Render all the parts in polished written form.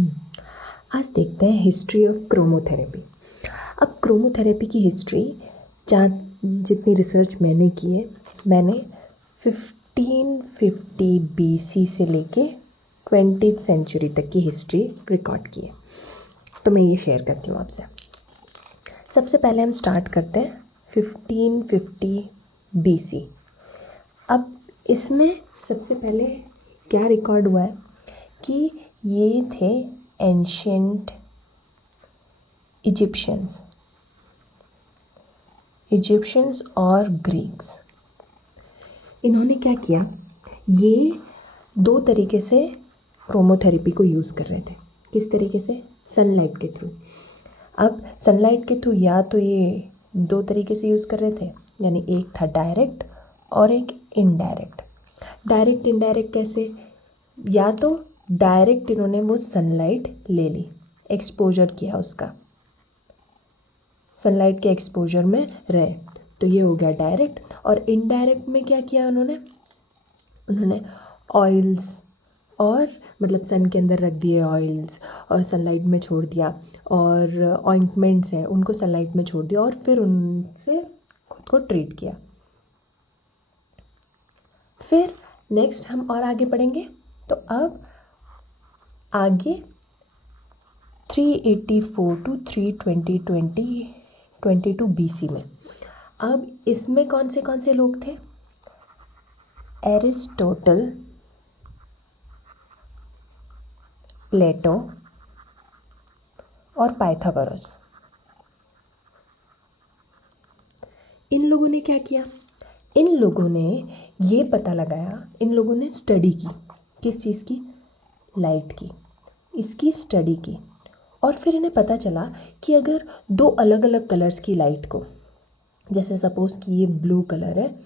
आज देखते हैं हिस्ट्री ऑफ क्रोमोथेरेपी। अब क्रोमोथेरेपी की हिस्ट्री जहाँ जितनी रिसर्च मैंने की है, मैंने 1550 BC से लेके 20th सेंचुरी तक की हिस्ट्री रिकॉर्ड की है, तो मैं ये शेयर करती हूँ आपसे। सबसे पहले हम स्टार्ट करते हैं 1550 BC। अब इसमें सबसे पहले क्या रिकॉर्ड हुआ है कि ये थे एंशियंट इजिप्शियंस और ग्रीक्स। इन्होंने क्या किया, ये दो तरीके से क्रोमोथेरेपी को यूज़ कर रहे थे। किस तरीके से? सनलाइट के थ्रू। अब सनलाइट के थ्रू या तो ये दो तरीके से यूज़ कर रहे थे, यानी एक था डायरेक्ट और एक इनडायरेक्ट। डायरेक्ट इनडायरेक्ट कैसे? या तो डायरेक्ट इन्होंने वो सनलाइट ले ली, एक्सपोजर किया उसका, सनलाइट के एक्सपोजर में रहे, तो ये हो गया डायरेक्ट। और इनडायरेक्ट में क्या किया उन्होंने ऑयल्स और मतलब सन के अंदर रख दिए ऑयल्स और सनलाइट में छोड़ दिया, और ऑइंटमेंट्स हैं उनको सनलाइट में छोड़ दिया और फिर उनसे खुद को ट्रीट किया। फिर नेक्स्ट हम और आगे बढ़ेंगे, तो अब आगे 384 टू 322 BC में। अब इसमें कौन से लोग थे? एरिस्टोटल, प्लेटो और पाइथागोरस। इन लोगों ने क्या किया? इन लोगों ने ये पता लगाया, इन लोगों ने स्टडी की, किस चीज़ की? लाइट की, इसकी स्टडी की। और फिर इन्हें पता चला कि अगर दो अलग अलग कलर्स की लाइट को, जैसे सपोज़ कि ये ब्लू कलर है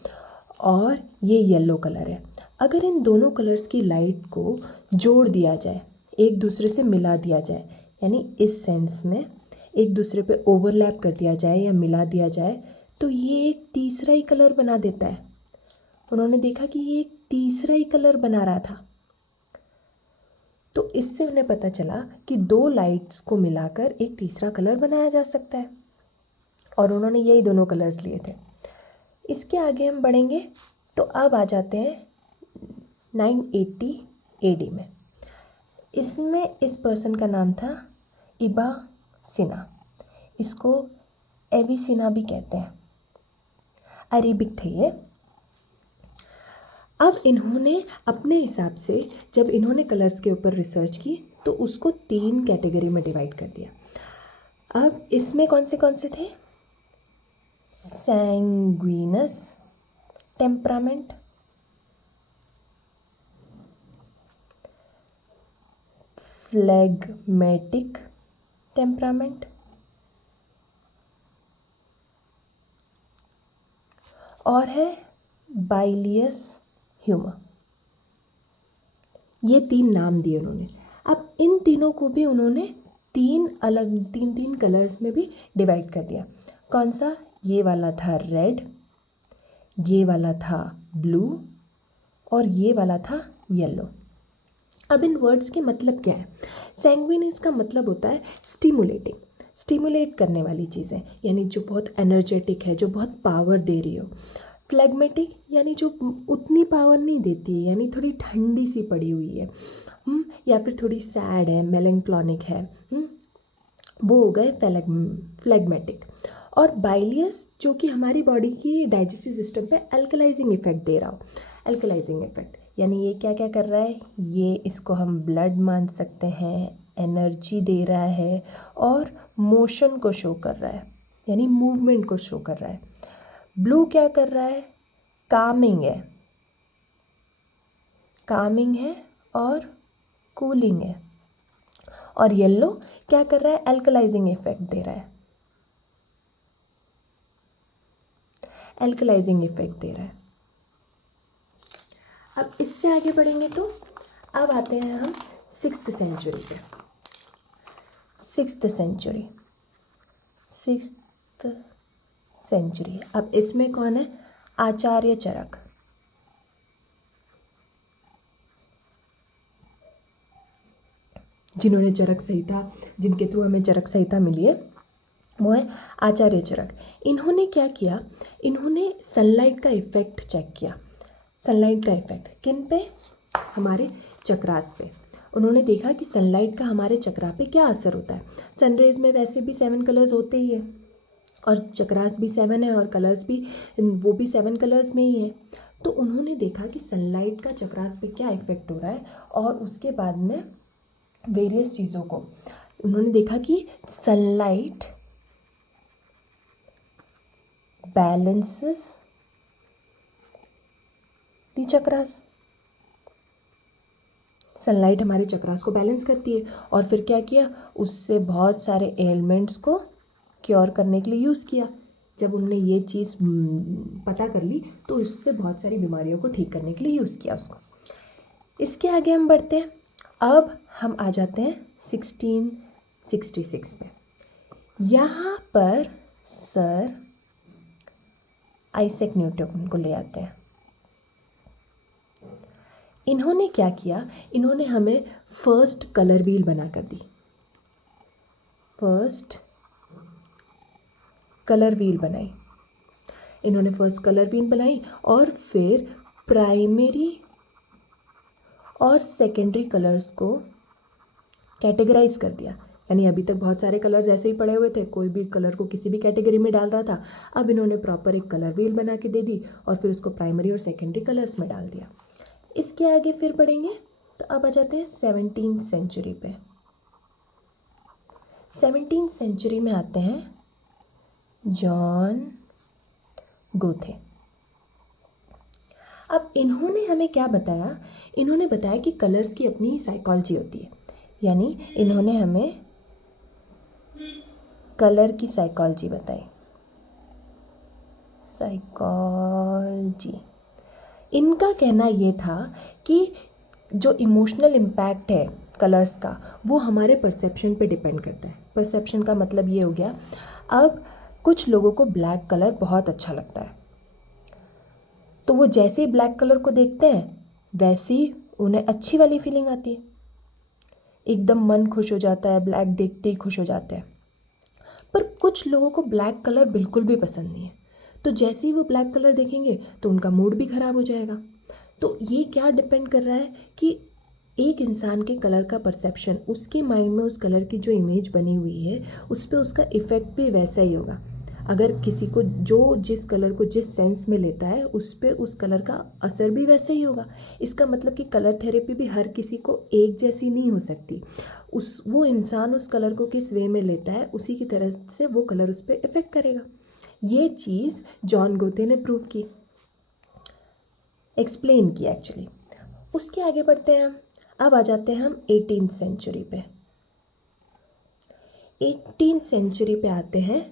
और ये येलो कलर है, अगर इन दोनों कलर्स की लाइट को जोड़ दिया जाए, एक दूसरे से मिला दिया जाए, यानी इस सेंस में एक दूसरे पे ओवरलैप कर दिया जाए या मिला दिया जाए, तो ये एक तीसरा ही कलर बना देता है। उन्होंने देखा कि ये एक तीसरा ही कलर बना रहा था। तो इससे उन्हें पता चला कि दो लाइट्स को मिलाकर एक तीसरा कलर बनाया जा सकता है, और उन्होंने यही दोनों कलर्स लिए थे। इसके आगे हम बढ़ेंगे, तो अब आ जाते हैं 980 AD में। इसमें इस पर्सन का नाम था इबा सिना, इसको एविसिना भी कहते हैं, अरेबिक थे ये। अब इन्होंने अपने हिसाब से जब इन्होंने कलर्स के ऊपर रिसर्च की तो उसको 3 कैटेगरी में डिवाइड कर दिया। अब इसमें कौन से थे? सैंग्विनस टेम्परामेंट, फ्लेगमेटिक टेम्परामेंट और है बाइलियस ह्यूमर। ये 3 नाम दिए उन्होंने। अब इन तीनों को भी उन्होंने तीन कलर्स में भी डिवाइड कर दिया। कौन सा? ये वाला था रेड, ये वाला था ब्लू और ये वाला था येलो। अब इन वर्ड्स के मतलब क्या है? सैंग्विनस का मतलब होता है स्टिमुलेटिंग, स्टिमुलेट करने वाली चीज़ें, यानी जो बहुत एनर्जेटिक है, जो बहुत पावर दे रही हो। फ्लेगमेटिक यानी जो उतनी पावर नहीं देती है, यानी थोड़ी ठंडी सी पड़ी हुई है, या फिर थोड़ी सैड है, मेलंक्लॉनिक है, वो हो गए फ्लेगमेटिक। और बाइलियस जो कि हमारी बॉडी की डाइजेस्टिव सिस्टम पे अल्कलाइजिंग इफेक्ट दे रहा हो। अल्कलाइजिंग इफेक्ट यानी ये क्या क्या कर रहा है? ये इसको हम ब्लड मान सकते हैं, एनर्जी दे रहा है और मोशन को शो कर रहा है, यानी मूवमेंट को शो कर रहा है। ब्लू क्या कर रहा है? कामिंग है और कूलिंग है। और येलो क्या कर रहा है? अल्कलाइजिंग इफेक्ट दे रहा है, अल्कलाइजिंग इफेक्ट दे रहा है। अब इससे आगे बढ़ेंगे तो अब आते हैं हम 6th सेंचुरी पे। 6th century. अब इसमें कौन है? आचार्य चरक। जिन्होंने चरक संहिता, जिनके थ्रू हमें चरक संहिता मिली है, वो है आचार्य चरक। इन्होंने क्या किया, इन्होंने सनलाइट का इफ़ेक्ट चेक किया। सनलाइट का इफ़ेक्ट किन पे, हमारे चक्रास पे। उन्होंने देखा कि सनलाइट का हमारे चक्रा पे क्या असर होता है। सनरेज में वैसे भी 7 कलर्स होते ही है और चक्रास भी 7 है और कलर्स भी वो भी 7 कलर्स में ही है। तो उन्होंने देखा कि सनलाइट का चक्रास पे क्या इफ़ेक्ट हो रहा है और उसके बाद में वेरियस चीज़ों को उन्होंने देखा कि sunlight balances the chakras. Sunlight हमारे चक्रास को बैलेंस करती है और फिर क्या किया, उससे बहुत सारे एलिमेंट्स को क्योर करने के लिए यूज़ किया। जब उन्होंने ये चीज़ पता कर ली तो उससे बहुत सारी बीमारियों को ठीक करने के लिए यूज़ किया उसको। इसके आगे हम बढ़ते हैं। अब हम आ जाते हैं 1666 पे। यहाँ पर सर आइजैक न्यूटन को ले आते हैं। इन्होंने क्या किया, इन्होंने हमें फर्स्ट कलर व्हील बना कर दी। फर्स्ट कलर व्हील बनाई इन्होंने, फर्स्ट कलर व्हील बनाई और फिर प्राइमरी और सेकेंडरी कलर्स को कैटेगराइज कर दिया। यानी अभी तक बहुत सारे कलर्स ऐसे ही पड़े हुए थे, कोई भी कलर को किसी भी कैटेगरी में डाल रहा था। अब इन्होंने प्रॉपर एक कलर व्हील बना के दे दी और फिर उसको प्राइमरी और सेकेंडरी कलर्स में डाल दिया। इसके आगे फिर बढ़ेंगे तो अब आ जाते हैं 17th सेंचुरी पे। 17th सेंचुरी में आते हैं जॉन गोथे। अब इन्होंने हमें क्या बताया, इन्होंने बताया कि कलर्स की अपनी साइकोलॉजी होती है। यानी इन्होंने हमें कलर की साइकोलॉजी बताई। साइकोलॉजी, इनका कहना ये था कि जो इमोशनल इम्पैक्ट है कलर्स का वो हमारे परसेप्शन पे डिपेंड करता है। परसेप्शन का मतलब ये हो गया, अब कुछ लोगों को ब्लैक कलर बहुत अच्छा लगता है तो वो जैसे ही ब्लैक कलर को देखते हैं वैसे ही उन्हें अच्छी वाली फीलिंग आती है, एकदम मन खुश हो जाता है, ब्लैक देखते ही खुश हो जाते हैं। पर कुछ लोगों को ब्लैक कलर बिल्कुल भी पसंद नहीं है, तो जैसे ही वो ब्लैक कलर देखेंगे तो उनका मूड भी ख़राब हो जाएगा। तो ये क्या डिपेंड कर रहा है कि एक इंसान के कलर का परसेप्शन, उसके माइंड में उस कलर की जो इमेज बनी हुई है उस पर उसका इफ़ेक्ट भी वैसा ही होगा। अगर किसी को जो जिस कलर को जिस सेंस में लेता है उस पर उस कलर का असर भी वैसे ही होगा। इसका मतलब कि कलर थेरेपी भी हर किसी को एक जैसी नहीं हो सकती। वो इंसान उस कलर को किस वे में लेता है उसी की तरह से वो कलर उस पर इफ़ेक्ट करेगा। ये चीज़ जॉन गोथे ने प्रूव की, एक्सप्लेन किया एक्चुअली। उसके आगे बढ़ते हैं हम। अब आ जाते हैं हम 18th सेंचुरी पे। 18th सेंचुरी पे आते हैं